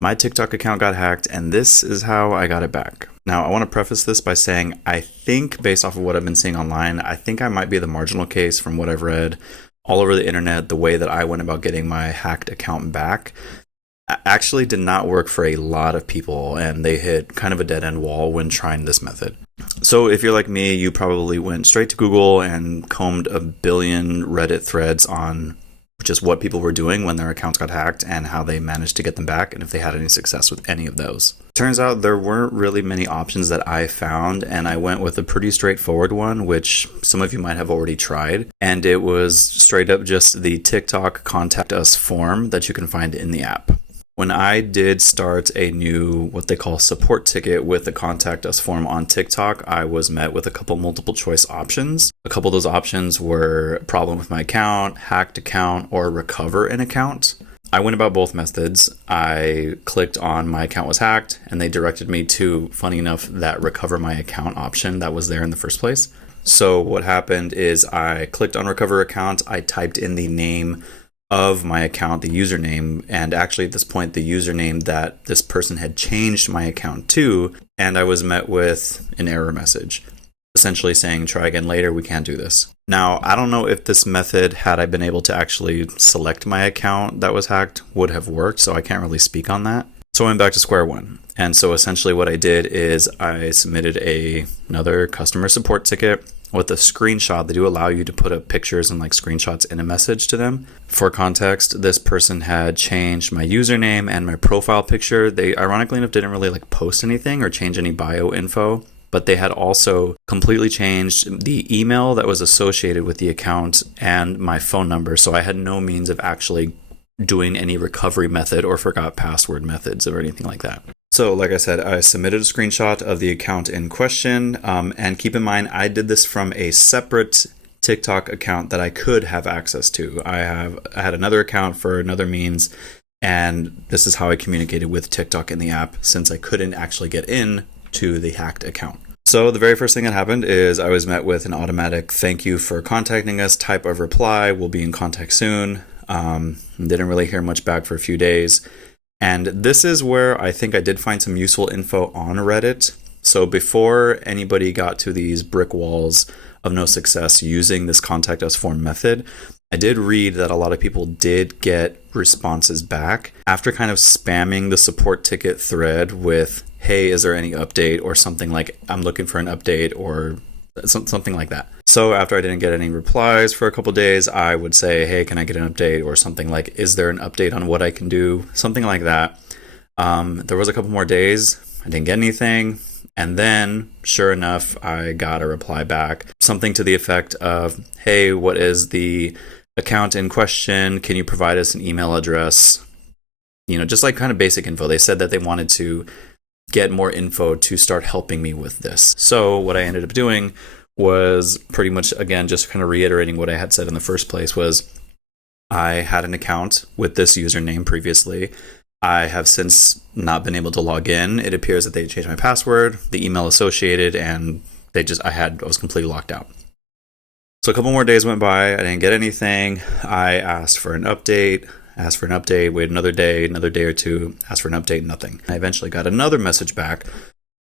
My TikTok account got hacked, and this is how I got it back. Now, I want to preface this by saying I think, based off of what I've been seeing online, I think I might be the marginal case from what I've read all over the internet. The way that I went about getting my hacked account back actually did not work for a lot of people, and they hit kind of a dead end wall when trying this method. So, if you're like me, you probably went straight to Google and combed a billion Reddit threads on just what people were doing when their accounts got hacked and how they managed to get them back and if they had any success with any of those. Turns out there weren't really many options that I found, and I went with a pretty straightforward one, which some of you might have already tried. And it was straight up just the TikTok Contact Us form that you can find in the app. When I did start a new, what they call support ticket with the Contact Us form on TikTok, I was met with a couple multiple choice options. A couple of those options were problem with my account, hacked account, or recover an account. I went about both methods. I clicked on my account was hacked, and they directed me to, funny enough, that recover my account option that was there in the first place. So what happened is I clicked on recover account, I typed in the name of my account, the username, and actually at this point the username that this person had changed my account to, and I was met with an error message essentially saying try again later, we can't do this. Now, I don't know if this method, had I been able to actually select my account that was hacked, would have worked, so I can't really speak on that. So I went back to square one. And so essentially what I did is I submitted another customer support ticket with a screenshot. They do allow you to put up pictures and like screenshots in a message to them. For context, this person had changed my username and my profile picture. They ironically enough didn't really like post anything or change any bio info, but they had also completely changed the email that was associated with the account and my phone number. So I had no means of actually doing any recovery method or forgot password methods or anything like that. So like I said, I submitted a screenshot of the account in question, and keep in mind, I did this from a separate TikTok account that I could have access to. I had another account for another means, and this is how I communicated with TikTok in the app since I couldn't actually get in to the hacked account. So the very first thing that happened is I was met with an automatic thank you for contacting us type of reply. We'll be in contact soon. Didn't really hear much back for a few days. And this is where I think I did find some useful info on Reddit. So before anybody got to these brick walls of no success using this contact us form method, I did read that a lot of people did get responses back after kind of spamming the support ticket thread with, hey, is there any update, or something like, I'm looking for an update, or something like that. So after I didn't get any replies for a couple days, I would say, hey, can I get an update, or something like, is there an update on what I can do, something like that. There was a couple more days, I didn't get anything, and then sure enough, I got a reply back, something to the effect of, hey, what is the account in question, can you provide us an email address, just like kind of basic info. They said that they wanted to get more info to start helping me with this. So what I ended up doing was pretty much, again, just kind of reiterating what I had said in the first place, was I had an account with this username previously. I have since not been able to log in. It appears that they changed my password, the email associated, and I was completely locked out. So a couple more days went by. I didn't get anything. I asked for an update, wait another day or two, asked for an update, nothing. I eventually got another message back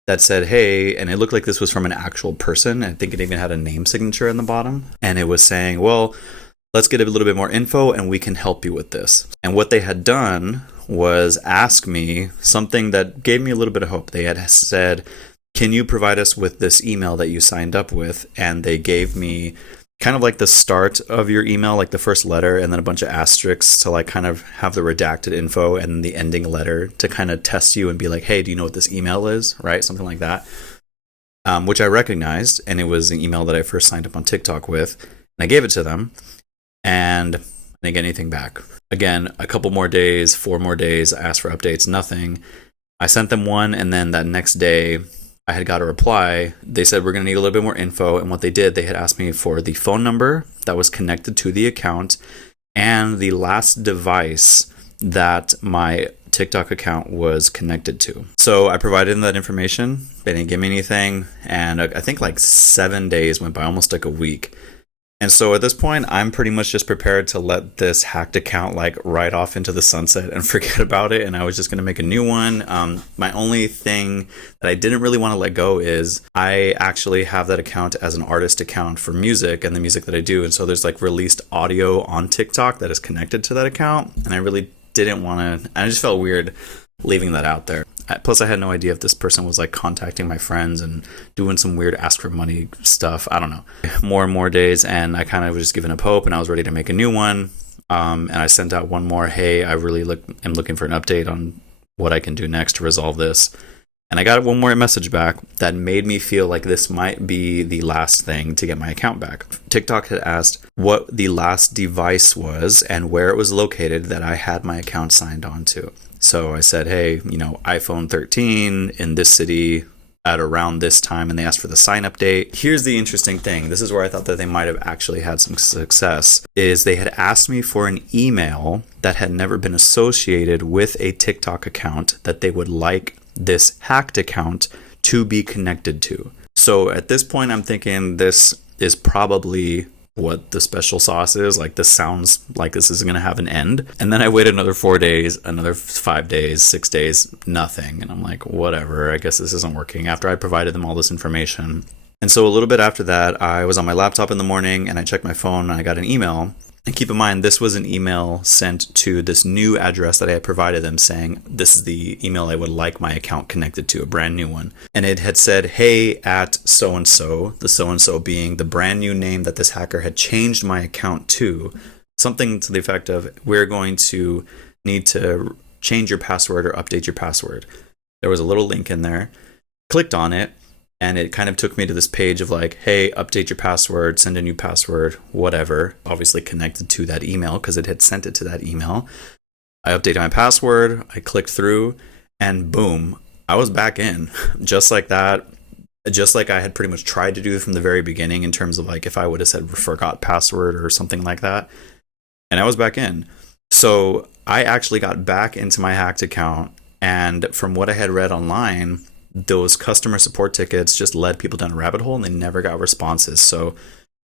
that said, hey, and it looked like this was from an actual person. I think it even had a name signature in the bottom. And it was saying, well, let's get a little bit more info and we can help you with this. And what they had done was ask me something that gave me a little bit of hope. They had said, can you provide us with this email that you signed up with? And they gave me kind of like the start of your email, like the first letter, and then a bunch of asterisks to like kind of have the redacted info, and the ending letter to kind of test you and be like, hey, do you know what this email is? Right? Something like that. Which I recognized, and it was an email that I first signed up on TikTok with. And I gave it to them, and I didn't get anything back. Again, a couple more days, 4 more days, I asked for updates, nothing. I sent them one, and then that next day, I had got a reply. They said, we're going to need a little bit more info. And what they did, they had asked me for the phone number that was connected to the account and the last device that my TikTok account was connected to. So I provided them that information. They didn't give me anything. And I think like 7 days went by, almost like a week. And so at this point, I'm pretty much just prepared to let this hacked account like right off into the sunset and forget about it. And I was just going to make a new one. My only thing that I didn't really want to let go is I actually have that account as an artist account for music and the music that I do. And so there's like released audio on TikTok that is connected to that account. And I really didn't want to, I just felt weird leaving that out there. Plus, I had no idea if this person was like contacting my friends and doing some weird ask for money stuff. I don't know. More and more days, and I kind of was just giving up hope, and I was ready to make a new one. And I sent out one more. Hey, I really am looking for an update on what I can do next to resolve this. And I got one more message back that made me feel like this might be the last thing to get my account back. TikTok had asked what the last device was and where it was located that I had my account signed on to. So I said, hey, iPhone 13 in this city at around this time, and they asked for the sign up date. Here's the interesting thing. This is where I thought that they might have actually had some success, is they had asked me for an email that had never been associated with a TikTok account that they would like this hacked account to be connected to. So at this point, I'm thinking this is probably what the special sauce is. Like, this sounds like this is going to have an end. And then I waited another 4 days, another 5 days, 6 days, nothing. And I'm like, whatever, I guess this isn't working after I provided them all this information. And so a little bit after that, I was on my laptop in the morning and I checked my phone and I got an email. And keep in mind, this was an email sent to this new address that I had provided them saying, this is the email I would like my account connected to, a brand new one. And it had said, hey, at so-and-so, the so-and-so being the brand new name that this hacker had changed my account to, something to the effect of, we're going to need to change your password or update your password. There was a little link in there, clicked on it, and it kind of took me to this page of like, hey, update your password, send a new password, whatever. Obviously connected to that email because it had sent it to that email. I updated my password, I clicked through, and boom, I was back in. Just like that. Just like I had pretty much tried to do from the very beginning in terms of like if I would have said forgot password or something like that. And I was back in. So I actually got back into my hacked account. And from what I had read online, those customer support tickets just led people down a rabbit hole and they never got responses. So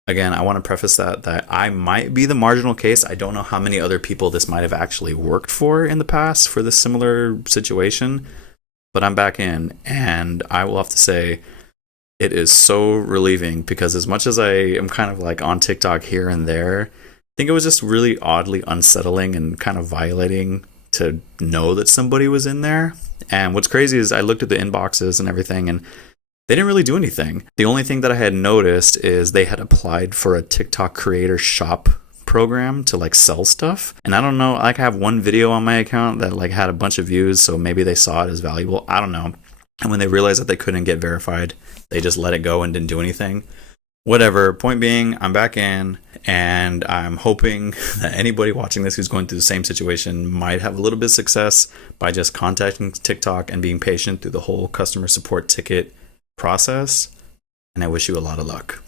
again, I want to preface that I might be the marginal case. I don't know how many other people this might have actually worked for in the past for this similar situation, but I'm back in, and I will have to say it is so relieving because as much as I am kind of like on TikTok here and there, I think it was just really oddly unsettling and kind of violating to know that somebody was in there. And what's crazy is I looked at the inboxes and everything, and they didn't really do anything. The only thing that I had noticed is they had applied for a TikTok creator shop program to like sell stuff. And I don't know, like I have one video on my account that like had a bunch of views, so maybe they saw it as valuable. I don't know. And when they realized that they couldn't get verified, they just let it go and didn't do anything. Whatever. Point being, I'm back in, and I'm hoping that anybody watching this who's going through the same situation might have a little bit of success by just contacting TikTok and being patient through the whole customer support ticket process. And I wish you a lot of luck.